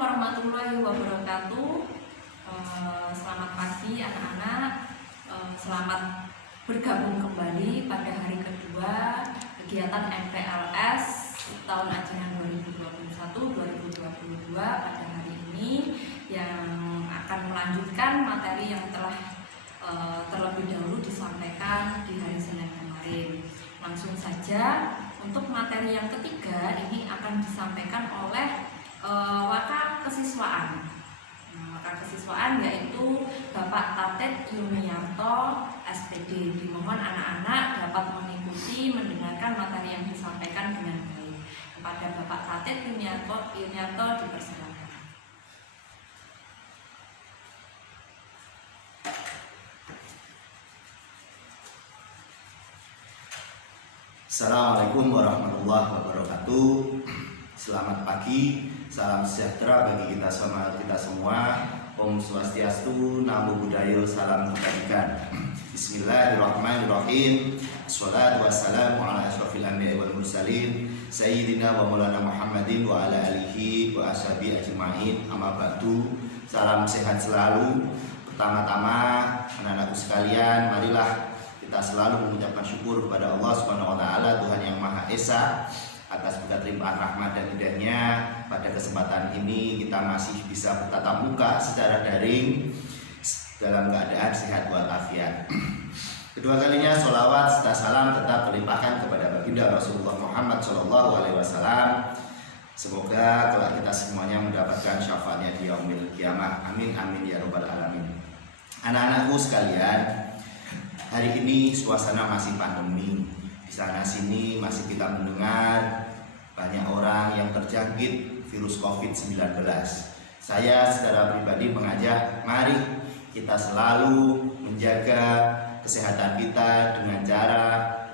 warahmatullahi wabarakatuh. Selamat pagi anak-anak. Selamat bergabung kembali pada hari kedua kegiatan MPLS tahun ajaran 2021-2022 pada hari ini, yang akan melanjutkan materi yang telah terlebih dahulu disampaikan di hari Senin kemarin. Langsung saja untuk materi yang ketiga ini akan disampaikan oleh Waka Kesiswaan. Waka Kesiswaan yaitu Bapak Tatet Yuniarto SPD. Dimohon anak-anak dapat mengikuti mendengarkan materi yang disampaikan dengan baik. Kepada Bapak Tatet Yuniarto dipersilakan. Assalamualaikum warahmatullahi wabarakatuh. Selamat pagi, salam sejahtera bagi kita semua. Om Swastiastu, Namo Buddhaya, salam kebajikan. Bismillahirrahmanirrahim. Assalatu wassalamu ala asyrafil anbiya'i wal mursalin Sayyidina wa maulana Muhammadin wa ala alihi wa ashabi ajma'in. Amma ba'du. Salam sehat selalu. Pertama-tama anak-anakku sekalian, marilah kita selalu mengucapkan syukur kepada Allah Subhanahu wa taala, Tuhan yang Maha Esa, atas berkat limpahan rahmat dan hidayahnya. Pada kesempatan ini kita masih bisa bertatap muka secara daring dalam keadaan sehat walafiat. Kedua kalinya sholawat serta salam tetap terlimpahkan kepada baginda Rasulullah Muhammad SAW. Semoga kelak kita semuanya mendapatkan syafaatnya di yaumil kiamah. Amin amin ya rabbal alamin. Anak-anakku sekalian, hari ini suasana masih pandemi. Di sana sini masih kita mendengar banyak orang yang terjangkit virus COVID-19. Saya secara pribadi mengajak, mari kita selalu menjaga kesehatan kita dengan cara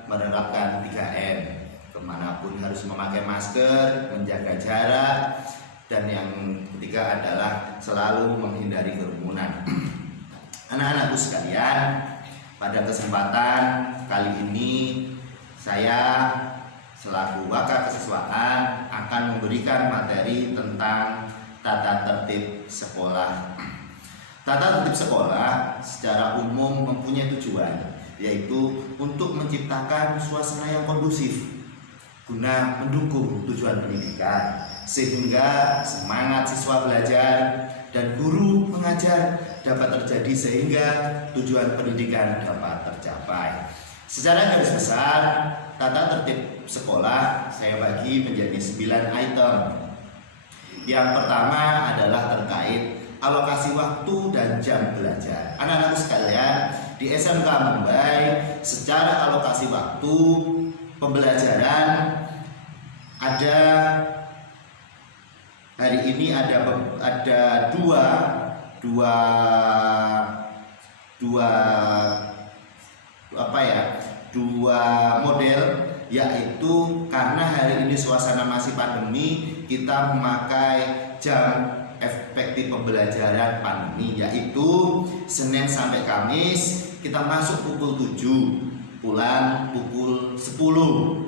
menerapkan 3M. Kemanapun harus memakai masker, menjaga jarak, dan yang ketiga adalah selalu menghindari kerumunan. Anak-anakku sekalian, pada kesempatan kali ini saya selaku Waka Kesiswaan akan memberikan materi tentang tata tertib sekolah. Tata tertib sekolah secara umum mempunyai tujuan, yaitu untuk menciptakan suasana yang kondusif guna mendukung tujuan pendidikan, sehingga semangat siswa belajar dan guru mengajar dapat terjadi sehingga tujuan pendidikan dapat tercapai. Secara garis besar, tata tertib sekolah saya bagi menjadi 9 item. Yang pertama adalah terkait alokasi waktu dan jam belajar. Anak-anak sekalian, di SMK Mumbai secara alokasi waktu pembelajaran ada hari ini ada dua model, yaitu karena hari ini suasana masih pandemi, kita memakai jam efektif pembelajaran pandemi, yaitu Senin sampai Kamis kita masuk pukul 7, pulang pukul 10.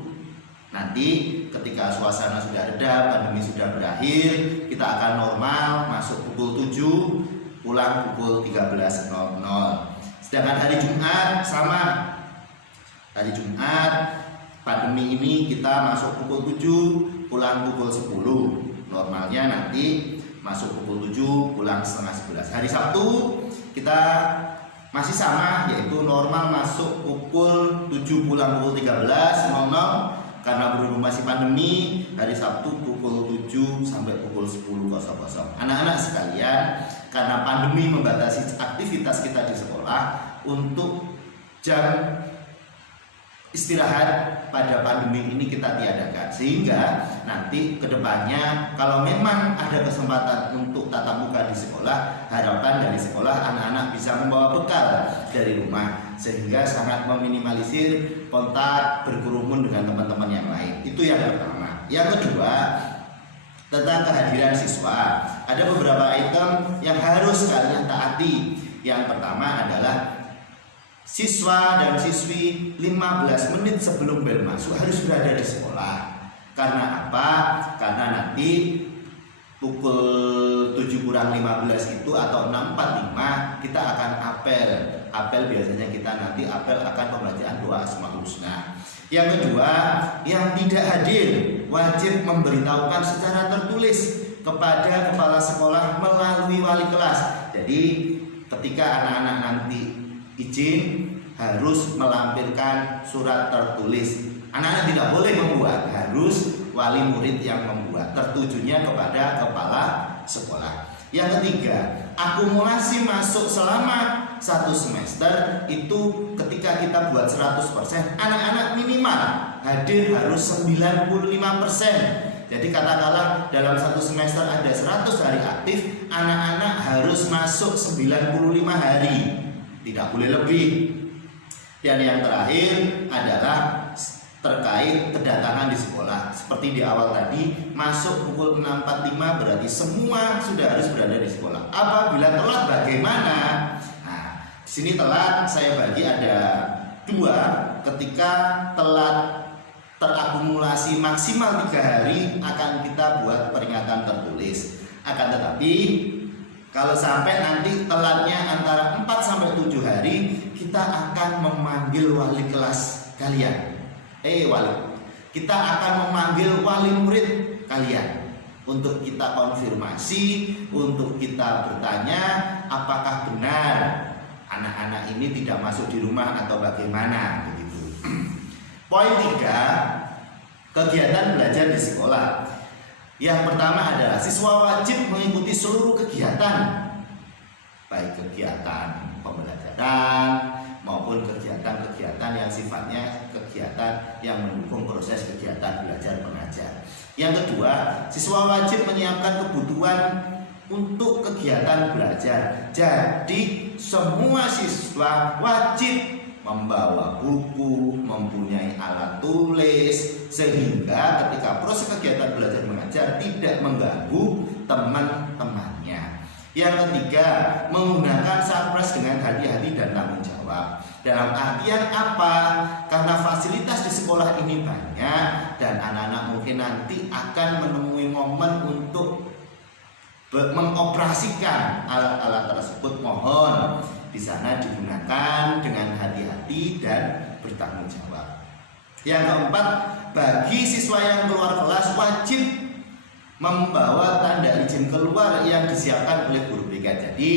Nanti ketika suasana sudah reda, pandemi sudah berakhir, kita akan normal masuk pukul 7, pulang pukul 13.00. Sedangkan hari Jumat sama. Hari Jumat pandemi ini kita masuk pukul 7, pulang pukul 10. Normalnya nanti masuk pukul 7, pulang setengah 11. Hari Sabtu kita masih sama, yaitu normal masuk pukul 7, pulang pukul 13.00. Karena berhubung masih pandemi, hari Sabtu pukul 7 sampai pukul 10.00. Anak-anak sekalian, karena pandemi membatasi aktivitas kita di sekolah, untuk jam istirahat pada pandemi ini kita tiadakan, sehingga nanti kedepannya kalau memang ada kesempatan untuk tatap muka di sekolah, harapan dari sekolah anak-anak bisa membawa bekal dari rumah, sehingga sangat meminimalisir kontak berkerumun dengan teman-teman yang lain. Itu yang pertama. Yang kedua, tentang kehadiran siswa. Ada beberapa item yang harus kalian taati. Yang pertama adalah siswa dan siswi 15 menit sebelum bel masuk harus berada di sekolah. Karena apa? Karena nanti pukul 7:15 itu atau 6.45 kita akan apel. Apel biasanya kita nanti apel akan pembacaan doa Asmaul Husna. Yang kedua, yang tidak hadir wajib memberitahukan secara tertulis kepada kepala sekolah melalui wali kelas. Jadi ketika anak-anak nanti izin harus melampirkan surat tertulis. Anak-anak tidak boleh membuat, harus wali murid yang membuat. Tertujunya kepada kepala sekolah. Yang ketiga, akumulasi masuk selama 1 semester itu ketika kita buat 100%, anak-anak minimal hadir harus 95%. Jadi katakanlah dalam 1 semester ada 100 hari aktif, anak-anak harus masuk 95 hari, tidak boleh lebih. Dan yang terakhir adalah terkait kedatangan di sekolah. Seperti di awal tadi, masuk pukul 6.45 berarti semua sudah harus berada di sekolah. Apabila telat bagaimana? Nah, di sini telat saya bagi ada 2. Ketika telat terakumulasi maksimal 3 hari akan kita buat peringatan tertulis. Akan tetapi kalau sampai nanti telatnya antara 4 sampai 7 hari, kita akan memanggil wali kelas kalian. Kita akan memanggil wali murid kalian untuk kita konfirmasi, untuk kita bertanya apakah benar anak-anak ini tidak masuk di rumah atau bagaimana begitu. Poin 3, kegiatan belajar di sekolah. Yang pertama adalah siswa wajib mengikuti seluruh kegiatan, baik kegiatan pembelajaran maupun kegiatan-kegiatan yang sifatnya kegiatan yang mendukung proses kegiatan belajar mengajar. Yang kedua, siswa wajib menyiapkan kebutuhan untuk kegiatan belajar. Jadi semua siswa wajib membawa buku, mempunyai alat tulis, sehingga ketika proses kegiatan belajar mengajar tidak mengganggu teman-temannya. Yang ketiga, menggunakan surprise dengan hati-hati dan tanggung jawab. Dalam artian apa? Karena fasilitas di sekolah ini banyak dan anak-anak mungkin nanti akan menemui momen untuk mengoperasikan alat-alat tersebut. Mohon di sana digunakan dengan hati-hati dan bertanggung jawab. Yang keempat, bagi siswa yang keluar kelas wajib membawa tanda izin keluar yang disiapkan oleh guru BK. Jadi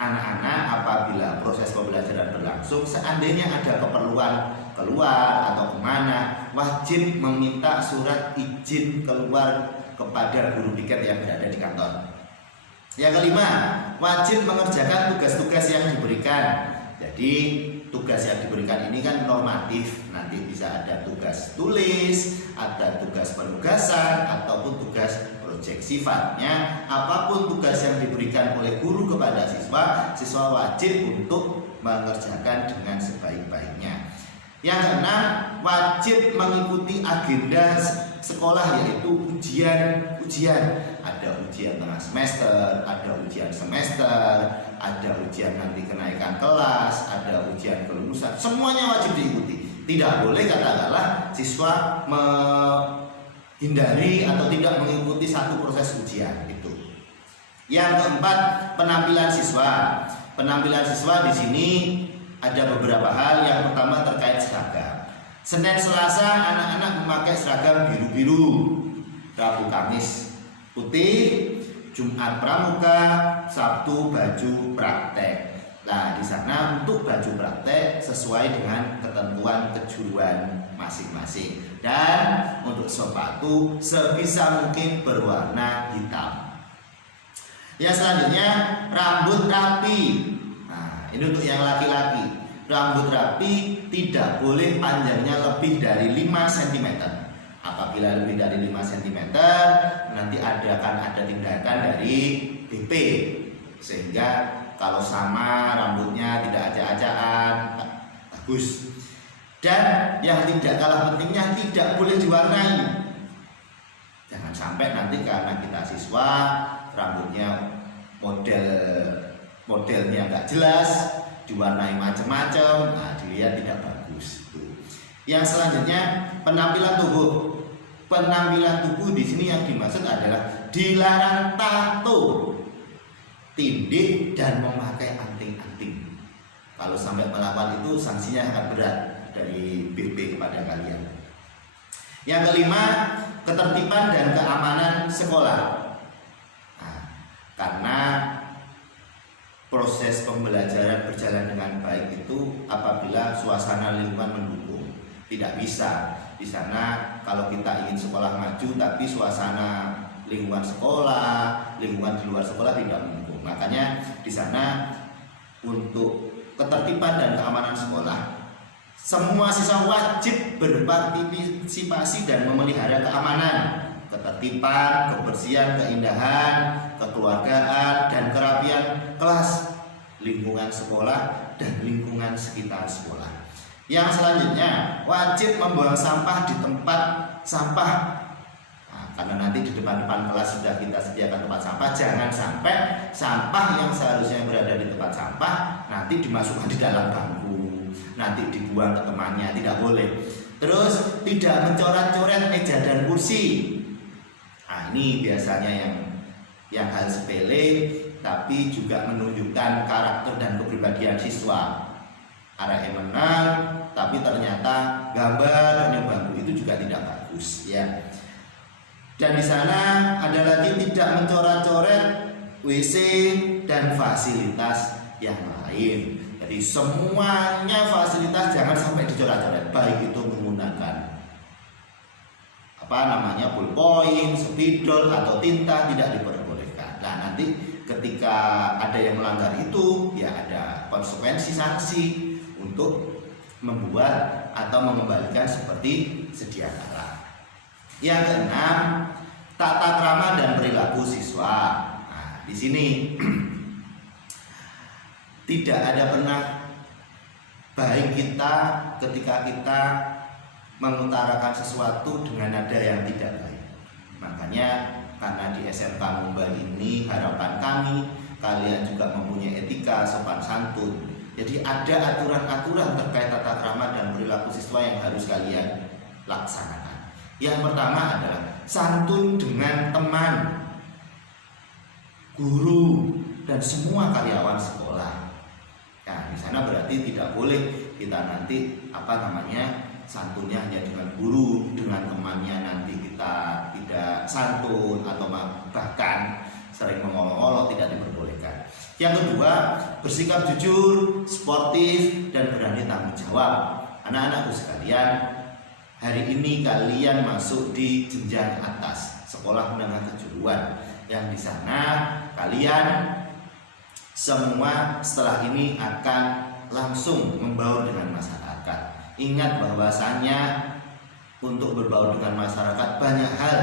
anak-anak apabila proses pembelajaran berlangsung, seandainya ada keperluan keluar atau kemana, wajib meminta surat izin keluar kepada guru piket yang berada di kantor. Yang kelima, wajib mengerjakan tugas-tugas yang diberikan. Jadi tugas yang diberikan ini kan normatif, nanti bisa ada tugas tulis, ada tugas penugasan, ataupun tugas proyek. Sifatnya apapun tugas yang diberikan oleh guru kepada siswa, siswa wajib untuk mengerjakan dengan sebaik-baiknya. Yang keenam, wajib mengikuti agenda sekolah, yaitu ujian. Ada ujian tengah semester, ada ujian semester, ada ujian nanti kenaikan kelas, ada ujian kelulusan. Semuanya wajib diikuti. Tidak boleh katakanlah siswa menghindari atau tidak mengikuti satu proses ujian itu. Yang keempat, penampilan siswa. Penampilan siswa di sini ada beberapa hal. Yang pertama terkait seragam. Senin Selasa anak-anak memakai seragam biru-biru, Rabu Kamis putih, Jumat pramuka, Sabtu baju praktek. Nah, di sana untuk baju praktek sesuai dengan ketentuan kejuruan masing-masing. Dan untuk sepatu sebisa mungkin berwarna hitam. Yang selanjutnya, rambut rapi. Nah, ini untuk yang laki-laki. Rambut rapi tidak boleh panjangnya lebih dari 5 cm. Apabila lebih dari 5 cm, nanti akan ada tindakan dari BP, sehingga kalau sama rambutnya tidak acak-acakan, bagus. Dan yang tidak kalah pentingnya, tidak boleh diwarnai. Jangan sampai nanti karena kita siswa rambutnya modelnya nggak jelas, diwarnai macam-macam, nah dilihat tidak bagus. Yang selanjutnya, penampilan tubuh. Penampilan tubuh di sini yang dimaksud adalah dilarang tato, tindik, dan memakai anting-anting. Kalau sampai melakukan itu sanksinya akan berat dari BB kepada kalian. Yang kelima, ketertiban dan keamanan sekolah. Nah, karena proses pembelajaran berjalan dengan baik itu apabila suasana lingkungan mendukung. Tidak bisa di sana kalau kita ingin sekolah maju tapi suasana lingkungan sekolah, lingkungan di luar sekolah tidak mendukung. Makanya di sana untuk ketertiban dan keamanan sekolah, semua siswa wajib berpartisipasi dan memelihara keamanan, ketertiban, kebersihan, keindahan, kekeluargaan, dan kerapian kelas, lingkungan sekolah, dan lingkungan sekitar sekolah. Yang selanjutnya, wajib membuang sampah di tempat sampah. Nah, karena nanti di depan-depan kelas sudah kita sediakan tempat sampah, jangan sampai sampah yang seharusnya berada di tempat sampah nanti dimasukkan di dalam bangku, nanti dibuang ke temannya, tidak boleh. Terus tidak mencoret-coret meja dan kursi. Nah, ini biasanya yang hal sepele tapi juga menunjukkan karakter dan kepribadian siswa. Arahnya menang tapi ternyata gambar yang bangku itu juga tidak bagus ya. Dan di sana ada lagi tidak mencoret-coret WC dan fasilitas yang lain. Jadi semuanya fasilitas jangan sampai dicoret-coret, baik itu menggunakan ballpoint, spidol atau tinta tidak diperbolehkan. Nah, nanti ketika ada yang melanggar itu ya ada konsekuensi sanksi untuk membuat atau mengembalikan seperti sedia kala. Yang keenam, tata krama dan perilaku siswa. Nah, di sini tidak ada pernah baik kita ketika kita mengutarakan sesuatu dengan nada yang tidak baik. Makanya karena di SMK Mumbai ini harapan kami kalian juga mempunyai etika sopan santun. Jadi ada aturan-aturan terkait tata krama dan perilaku siswa yang harus kalian laksanakan. Yang pertama adalah santun dengan teman, guru, dan semua karyawan sekolah. Nah, di sana berarti tidak boleh kita nanti santunnya hanya dengan guru, dengan temannya nanti kita tidak santun atau bahkan sering mengolok-olok, tidak diperbolehkan. Yang kedua, bersikap jujur, sportif, dan berani tanggung jawab. Anak-anakku sekalian, hari ini kalian masuk di jenjang atas, sekolah menengah kejuruan, yang di sana kalian semua setelah ini akan langsung membaur dengan masyarakat. Ingat bahwasanya untuk berbaur dengan masyarakat banyak hal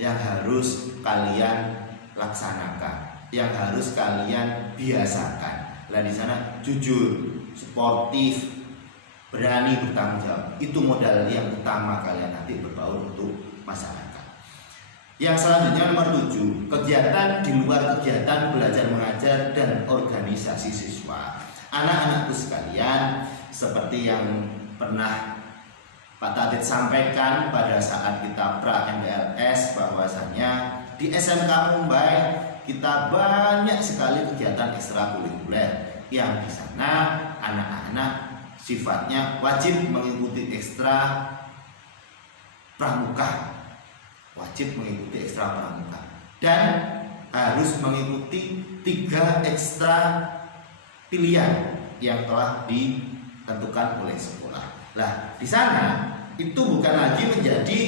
yang harus kalian laksanakan, yang harus kalian biasakan. Nah, di sana jujur, sportif, berani bertanggung jawab. Itu modal yang utama kalian nanti berbaur untuk masyarakat. Yang selanjutnya nomor 7, kegiatan di luar kegiatan belajar mengajar dan organisasi siswa. Anak-anakku sekalian, seperti yang pernah Pak Tadit sampaikan pada saat kita pra-MDLS, bahwasanya di SMK Mumbai kita banyak sekali kegiatan ekstrakurikuler yang di sana anak-anak sifatnya wajib mengikuti ekstra pramuka, dan harus mengikuti 3 ekstra pilihan yang telah ditentukan oleh sekolah. Nah, di sana itu bukan lagi menjadi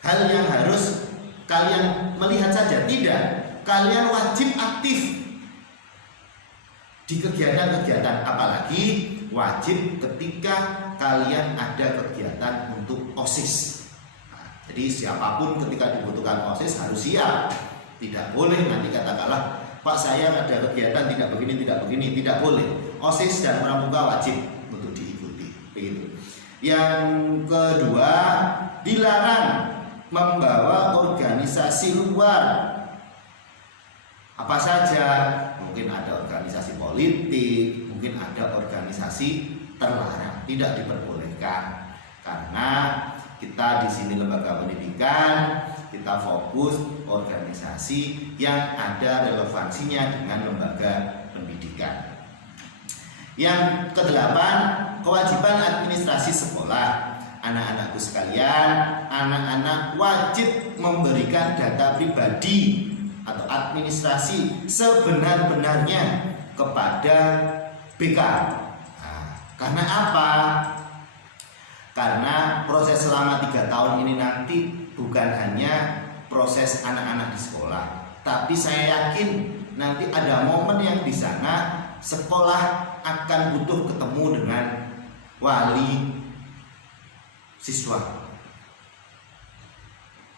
hal yang harus kalian melihat saja, tidak. Kalian wajib aktif di kegiatan-kegiatan, apalagi wajib ketika kalian ada kegiatan untuk OSIS. Nah, jadi siapapun ketika dibutuhkan OSIS harus siap. Tidak boleh nanti katakanlah, Pak saya ada kegiatan tidak begini, tidak boleh. OSIS dan pramuka wajib untuk diikuti. Begitu. Yang kedua, dilarang membawa organisasi luar. Apa saja? Mungkin ada organisasi politik, mungkin ada organisasi terlarang, tidak diperbolehkan. Karena kita di sini lembaga pendidikan kita fokus organisasi yang ada relevansinya dengan lembaga pendidikan. Yang kedelapan, kewajiban administrasi sekolah. Anak-anakku sekalian, anak-anak wajib memberikan data pribadi atau administrasi sebenar-benarnya kepada BK. Nah, karena apa? Karena proses selama 3 tahun ini nanti bukan hanya proses anak-anak di sekolah, tapi saya yakin nanti ada momen yang di sana sekolah akan butuh ketemu dengan wali siswa.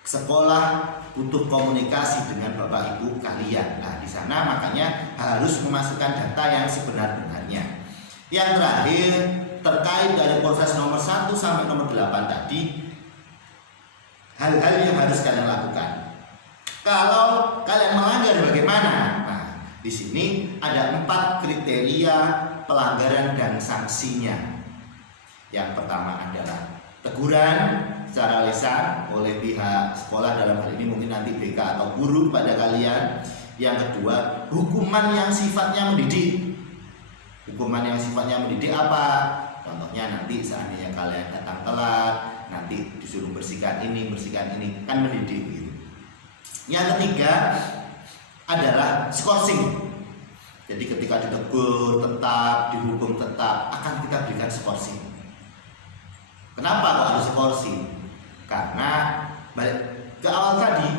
Sekolah butuh komunikasi dengan bapak ibu kalian. Nah, di sana makanya harus memasukkan data yang sebenar-benarnya. Yang terakhir, terkait dari proses nomor 1 sampai nomor 8 tadi, hal-hal yang harus kalian lakukan. Kalau kalian melanggar bagaimana? Nah, di sini ada 4 kriteria pelanggaran dan sanksinya. Yang pertama adalah teguran secara lisan oleh pihak sekolah, dalam hal ini mungkin nanti BK atau guru pada kalian. Yang kedua, hukuman yang sifatnya mendidik. Hukuman yang sifatnya mendidik apa? Contohnya nanti seandainya kalian datang telat, nanti disuruh bersihkan ini, kan mendidik gitu. Yang ketiga adalah skorsing. Jadi ketika ditegur tetap, dihukum tetap, akan kita berikan skorsing. Kenapa kok harus skorsing? Karena balik ke awal tadi,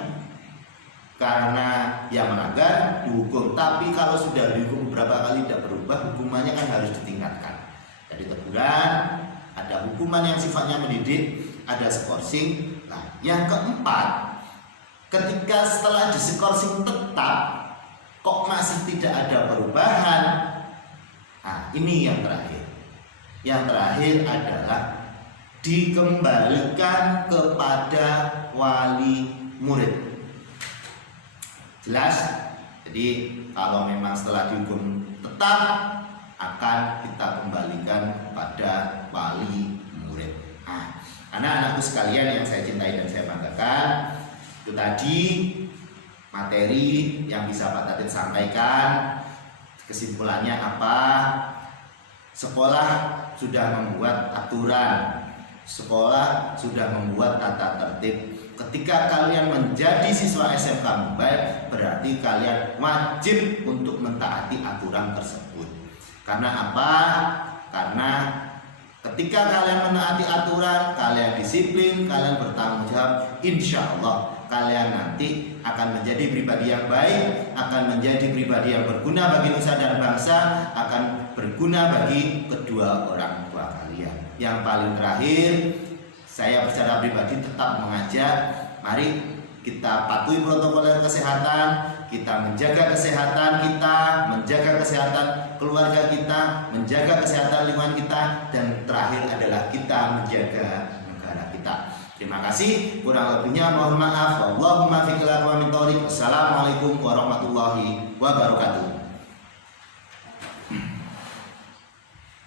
karena yang melanggar dihukum, tapi kalau sudah dihukum beberapa kali tidak berubah, hukumannya kan harus ditingkatkan. Jadi teguran, ada hukuman yang sifatnya mendidik, ada skorsing. Nah, yang keempat, ketika setelah diskorsing tetap kok masih tidak ada perubahan, nah ini yang terakhir. Yang terakhir adalah dikembalikan kepada wali murid. Jelas? Jadi kalau memang setelah dihukum tetap, akan kita kembalikan kepada wali murid. Nah, anak-anakku sekalian yang saya cintai dan saya banggakan, itu tadi materi yang bisa Pak Tatit sampaikan. Kesimpulannya apa? Sekolah sudah membuat aturan, sekolah sudah membuat tata tertib. Ketika kalian menjadi siswa SMK Mumbai, berarti kalian wajib untuk mentaati aturan tersebut. Karena apa? Karena ketika kalian menaati aturan, kalian disiplin, kalian bertanggung jawab, insya Allah kalian nanti akan menjadi pribadi yang baik, akan menjadi pribadi yang berguna bagi nusa dan bangsa, akan berguna bagi kedua orang tua kalian. Yang paling terakhir, saya secara pribadi tetap mengajak, mari kita patuhi protokol kesehatan, kita menjaga kesehatan kita, menjaga kesehatan keluarga kita, menjaga kesehatan lingkungan kita, dan terakhir adalah kita menjaga negara kita. Terima kasih, kurang lebihnya mohon maaf. Wallahumma fiqh wa min thoriq. Assalamualaikum warahmatullahi wabarakatuh.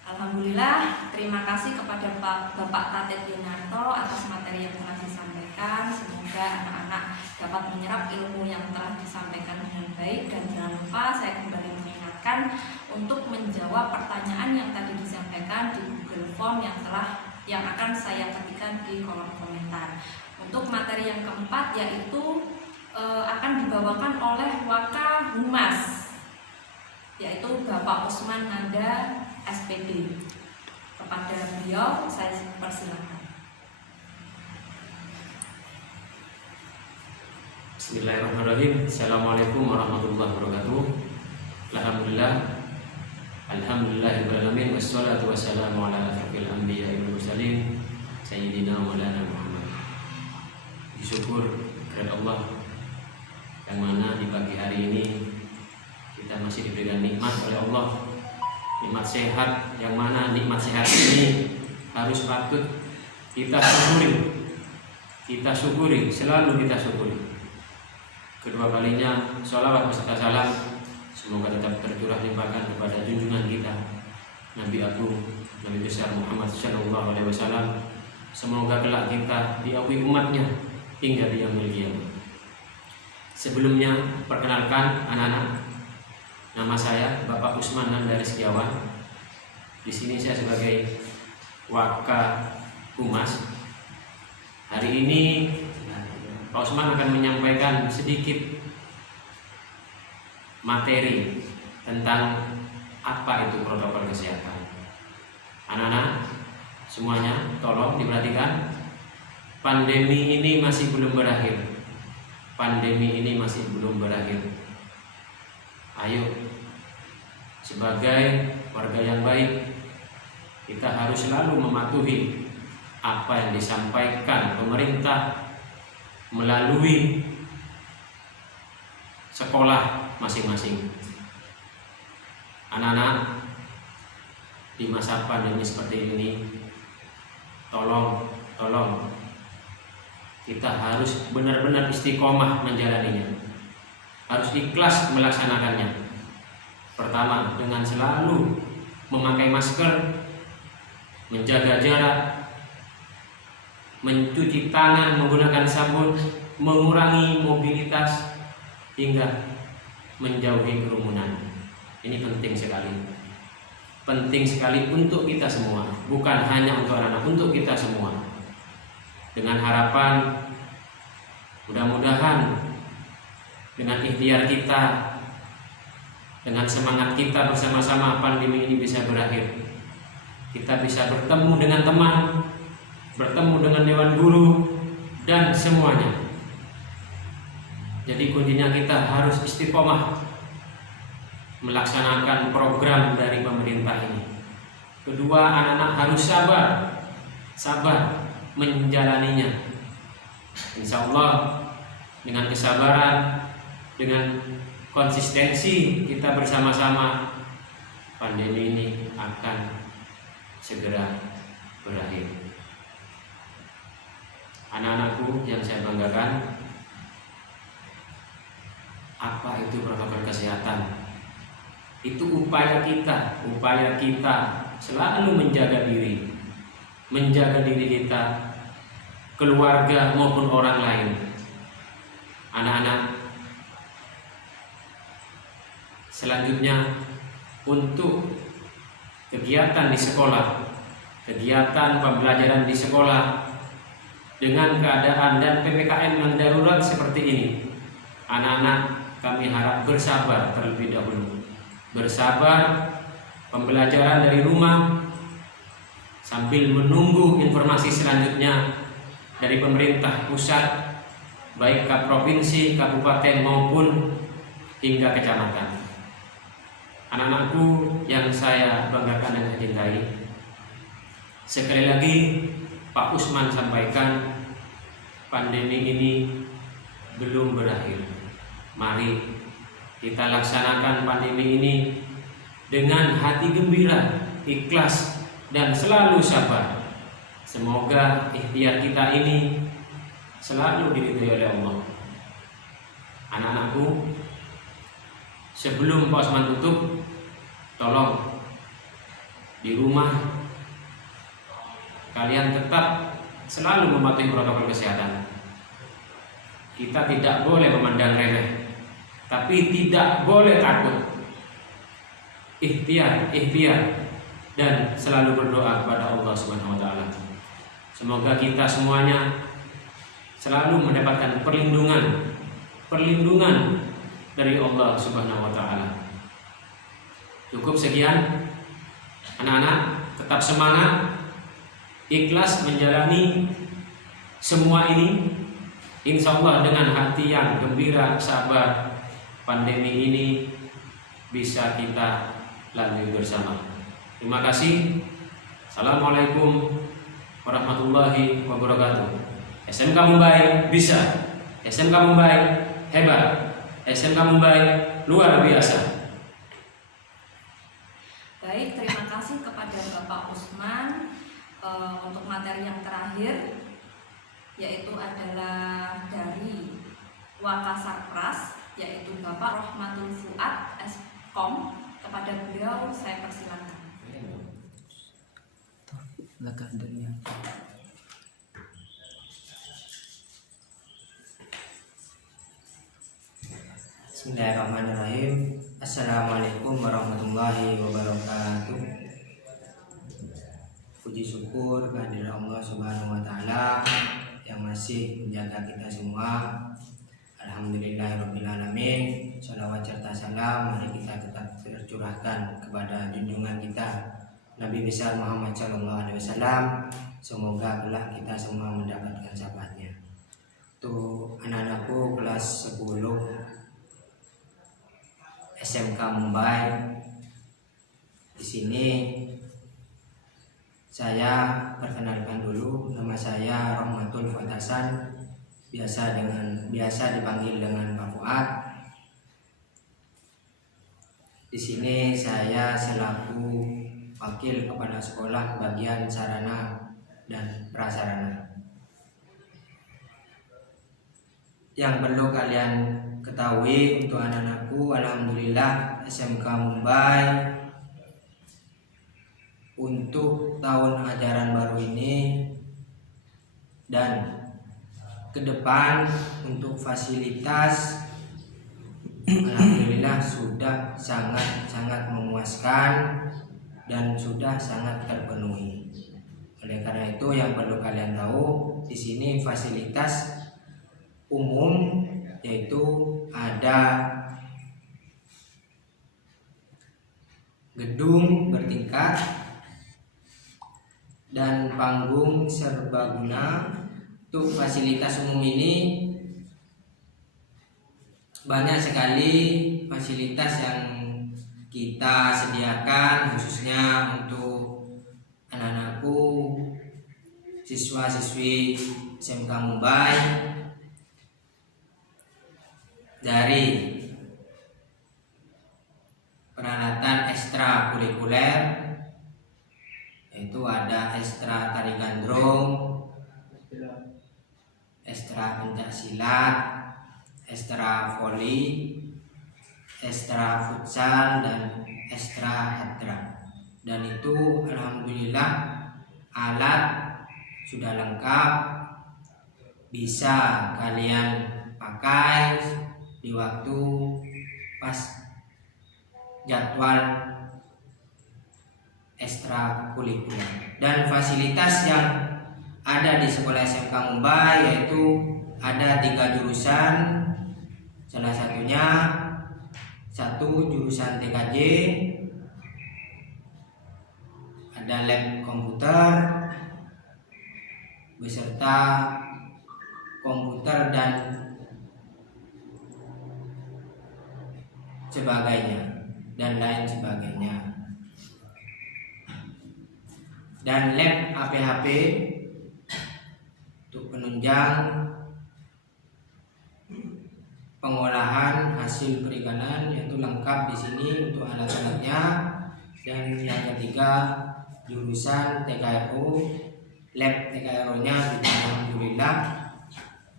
Alhamdulillah, terima kasih kepada Bapak Tatit Yunarto atas materi yang telah disampaikan. Semoga anak-anak dapat menyerap ilmu yang telah disampaikan dengan baik, dan jangan lupa saya kembali mengingatkan untuk menjawab pertanyaan yang tadi disampaikan di Google Form yang akan saya ketikkan di kolom komentar. Untuk materi yang keempat yaitu akan dibawakan oleh Waka Humas, yaitu Bapak Usman Nanda SPD. Kepada beliau saya persilakan. Bismillahirrahmanirrahim. Assalamualaikum warahmatullahi wabarakatuh. Alhamdulillahirrahmanirrahim. Wassalatu wassalamu ala asyrafil anbiya'i wal mursalin Sayyidina Maulana Muhammad. Disyukur kepada Allah yang mana di pagi hari ini kita masih diberikan nikmat oleh Allah, nikmat sehat, yang mana nikmat sehat ini harus patut kita syukuri, selalu kita syukuri. Kedua kalinya sholawat beserta salam semoga tetap tercurah limpahkan kepada junjungan kita Nabi Agung, Nabi besar Muhammad Sallallahu Alaihi Wasallam. Semoga kelak kita diakui umatnya hingga di yaumil qiyamah. Sebelumnya, perkenalkan anak-anak, nama saya Bapak Usman Nandari Setiawan. Di sini saya sebagai Waka Humas. Hari ini Pak Usman akan menyampaikan sedikit materi tentang apa itu protokol kesehatan. Anak-anak semuanya tolong diperhatikan. Pandemi ini masih belum berakhir. Pandemi ini masih belum berakhir. Ayo, sebagai warga yang baik, kita harus selalu mematuhi apa yang disampaikan pemerintah melalui sekolah masing-masing. Anak-anak, di masa pandemi seperti ini, tolong kita harus benar-benar istiqomah menjalaninya, harus ikhlas melaksanakannya. Pertama, dengan selalu memakai masker, menjaga jarak, mencuci tangan menggunakan sabun, mengurangi mobilitas, hingga menjauhi kerumunan. Ini penting sekali. Penting sekali untuk kita semua, bukan hanya untuk anak-anak, untuk kita semua. Dengan harapan mudah-mudahan dengan ikhtiar kita, dengan semangat kita bersama-sama, pandemi ini bisa berakhir. Kita bisa bertemu dengan teman, bertemu dengan dewan guru, dan semuanya. Jadi kuncinya kita harus istiqomah melaksanakan program dari pemerintah ini. Kedua, anak-anak harus sabar menjalaninya. Insya Allah dengan kesabaran, dengan konsistensi kita bersama-sama, pandemi ini akan segera berakhir. Anak-anakku yang saya banggakan, apa itu protokol kesehatan? Itu upaya kita selalu menjaga diri kita, keluarga maupun orang lain. Anak-anak, selanjutnya untuk kegiatan di sekolah, kegiatan pembelajaran di sekolah dengan keadaan dan PPKM yang darurat seperti ini, anak-anak kami harap bersabar terlebih dahulu. Bersabar pembelajaran dari rumah sambil menunggu informasi selanjutnya dari pemerintah pusat, baik ke provinsi, kabupaten maupun hingga kecamatan. Anak-anakku yang saya banggakan dan saya cintai, sekali lagi Pak Usman sampaikan, pandemi ini belum berakhir. Mari kita laksanakan pandemi ini dengan hati gembira, ikhlas, dan selalu sabar. Semoga ikhtiar kita ini selalu diridhoi oleh Allah. Anak-anakku, sebelum Pak Usman tutup, tolong di rumah kalian tetap selalu mematuhi protokol kesehatan. Kita tidak boleh memandang remeh, tapi tidak boleh takut. Ikhtiar dan selalu berdoa kepada Allah Subhanahu wa taala. Semoga kita semuanya selalu mendapatkan perlindungan dari Allah Subhanahu wa taala. Cukup sekian. Anak-anak, tetap semangat, ikhlas menjalani semua ini. Insya Allah dengan hati yang gembira, sabar, pandemi ini bisa kita lalui bersama. Terima kasih. Assalamualaikum warahmatullahi wabarakatuh. SMK Mumbai bisa, SMK Mumbai hebat, SMK Mumbai luar biasa. Baik, terima kasih kepada Bapak Usman untuk materi yang terakhir, yaitu adalah dari Wakasarpras, yaitu Bapak Rohmatul Fuad Eskom. Kepada beliau saya persilakan. Bismillahirrahmanirrahim. Assalamualaikum warahmatullahi wabarakatuh. Puji syukur kehadirat Allah Subhanahu wa taala yang masih menjaga kita semua. Alhamdulillahirabbil alamin. Shalawat serta salam mari kita tetap tercurahkan kepada junjungan kita Nabi besar Muhammad sallallahu alaihi wasallam. Semoga kelak kita semua mendapatkan syafaatnya. Tuh anak-anakku kelas 10 SMK Mumbai. Di sini saya perkenalkan dulu, nama saya Rahmatul Fatasan, biasa dipanggil dengan Pak Fuad. Di sini saya selaku wakil kepala sekolah bagian sarana dan prasarana. Yang perlu kalian ketahui untuk anak-anakku, alhamdulillah SMK Mumbai untuk tahun ajaran baru ini dan ke depan untuk fasilitas alhamdulillah sudah sangat memuaskan dan sudah sangat terpenuhi. Oleh karena itu yang perlu kalian tahu, di sini fasilitas umum yaitu ada gedung bertingkat dan panggung serbaguna. Untuk fasilitas umum ini banyak sekali fasilitas yang kita sediakan khususnya untuk anak-anakku siswa-siswi SMK Mumbai. Dari peralatan ekstrakurikuler yaitu ada ekstra tari gandrung, ekstra pencaksilat, ekstra voli, ekstra futsal dan ekstra hadra. Dan itu alhamdulillah alat sudah lengkap, bisa kalian pakai di waktu pas jadwal ekstrakurikuler. Dan fasilitas yang ada di sekolah SMK Mumbai yaitu ada 3 jurusan, salah satunya jurusan TKJ, ada lab komputer beserta komputer dan sebagainya dan lain sebagainya, dan lab APHP untuk penunjang pengolahan hasil perikanan yaitu lengkap di sini untuk alat-alatnya. Dan yang ketiga jurusan TKRO, lab TKRO-nya juga alhamdulillah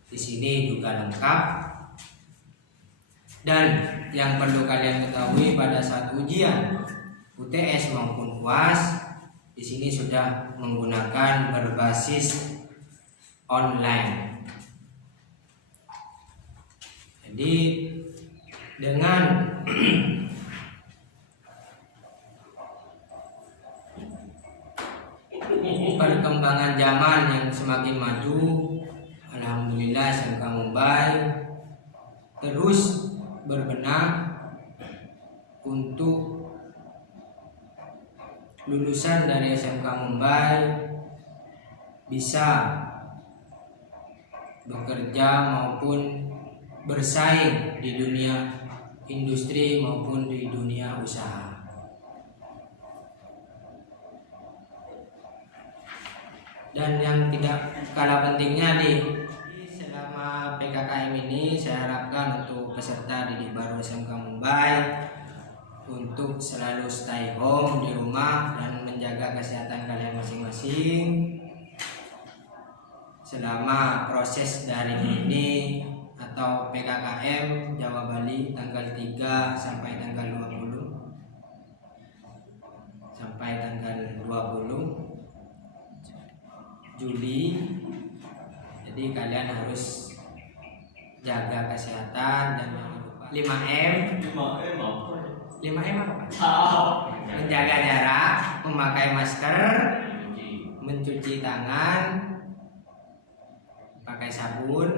di sini juga lengkap. Dan yang perlu kalian ketahui pada saat ujian UTS maupun UAS di sini sudah menggunakan berbasis online. Jadi dengan perkembangan zaman yang semakin maju, alhamdulillah SMK Mumbai terus berbenah untuk lulusan dari SMK Mumbai bisa bekerja maupun bersaing di dunia industri maupun di dunia usaha. Dan yang tidak kalah pentingnya selama PKKM ini, saya harapkan untuk peserta didik baru SMK Mumbai untuk selalu stay home di rumah dan menjaga kesehatan kalian masing-masing selama proses daring ini atau PKKM Jawa Bali tanggal 3 sampai tanggal 20 Juli. Jadi kalian harus jaga kesehatan dan jangan lupa 5M. 5M apa? 5M apa Pak? Tahu. Menjaga jarak, memakai masker, mencuci tangan, pakai sabun,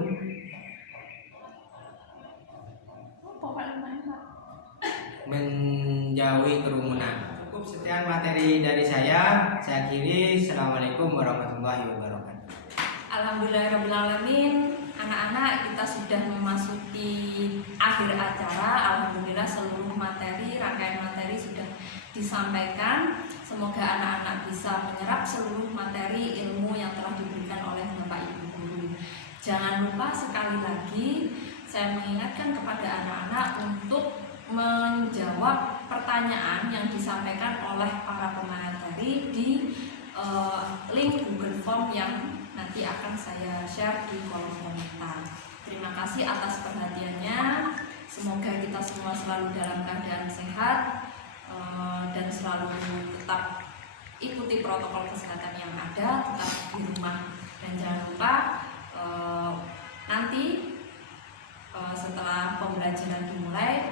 menjauhi kerumunan. Cukup sekian materi dari saya akhiri. Assalamualaikum warahmatullahi wabarakatuh. Alhamdulillahirrahmanirrahim. Anak-anak, kita sudah memasuki akhir acara. Alhamdulillah seluruh materi, rangkaian materi sudah disampaikan. Semoga anak-anak bisa menyerap seluruh materi ilmu yang telah diberikan oleh Bapak Ibu guru. Jangan lupa sekali lagi saya mengingatkan kepada anak-anak untuk menjawab pertanyaan yang disampaikan oleh para pemateri di link Google Form yang nanti akan saya share di kolom komentar. Terima kasih atas perhatiannya. Semoga kita semua selalu dalam keadaan sehat dan selalu tetap ikuti protokol kesehatan yang ada, tetap di rumah, dan jangan lupa nanti setelah pembelajaran dimulai